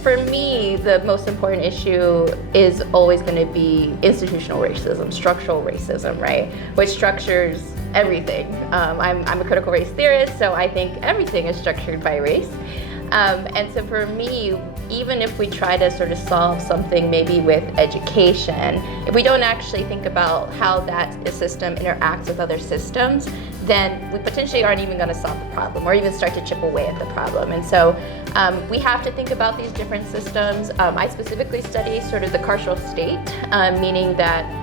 For me, the most important issue is always going to be institutional racism, structural racism, right? Which structures everything. I'm a critical race theorist, so I think everything is structured by race. And so for me, even if we try to sort of solve something maybe with education, if we don't actually think about how that system interacts with other systems, then we potentially aren't even going to solve the problem or even start to chip away at the problem. And so we have to think about these different systems. I specifically study sort of the carceral state, meaning that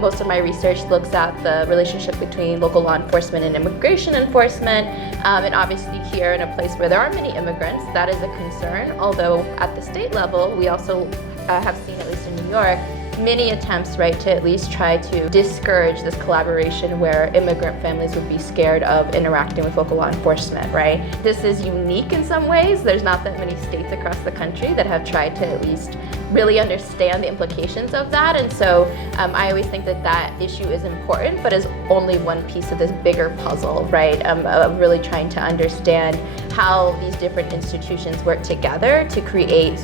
most of my research looks at the relationship between local law enforcement and immigration enforcement. And obviously here in a place where there are many immigrants, that is a concern. Although at the state level, we also have seen, at least in New York, many attempts, right, to at least try to discourage this collaboration where immigrant families would be scared of interacting with local law enforcement, right? This is unique in some ways. There's not that many states across the country that have tried to at least really understand the implications of that. And so I always think that that issue is important, but is only one piece of this bigger puzzle, right? Of really trying to understand how these different institutions work together to create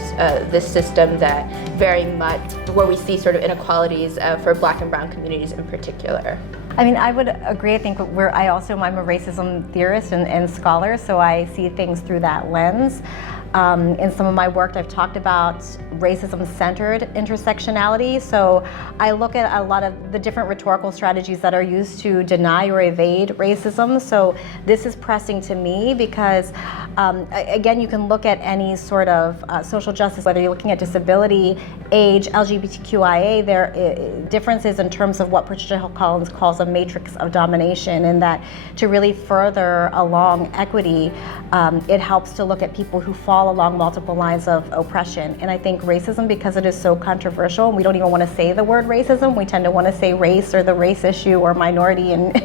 this system that very much, where we see sort of inequalities for Black and Brown communities in particular. I mean, I would agree. I think I'm a racism theorist and scholar, so I see things through that lens. In some of my work, I've talked about racism-centered intersectionality. So I look at a lot of the different rhetorical strategies that are used to deny or evade racism. So this is pressing to me because, again, you can look at any sort of social justice, whether you're looking at disability, age, LGBTQIA, there are differences in terms of what Patricia Hill Collins calls a matrix of domination, and that to really further along equity, it helps to look at people who fall along multiple lines of oppression. And I think racism, because it is so controversial, and we don't even want to say the word racism, we tend to want to say race or the race issue or minority and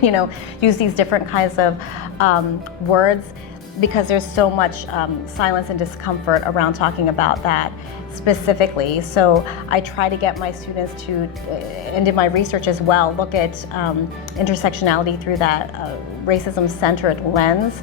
use these different kinds of words, because there's so much silence and discomfort around talking about that specifically. So I try to get my students to, and in my research as well, look at intersectionality through that racism-centered lens.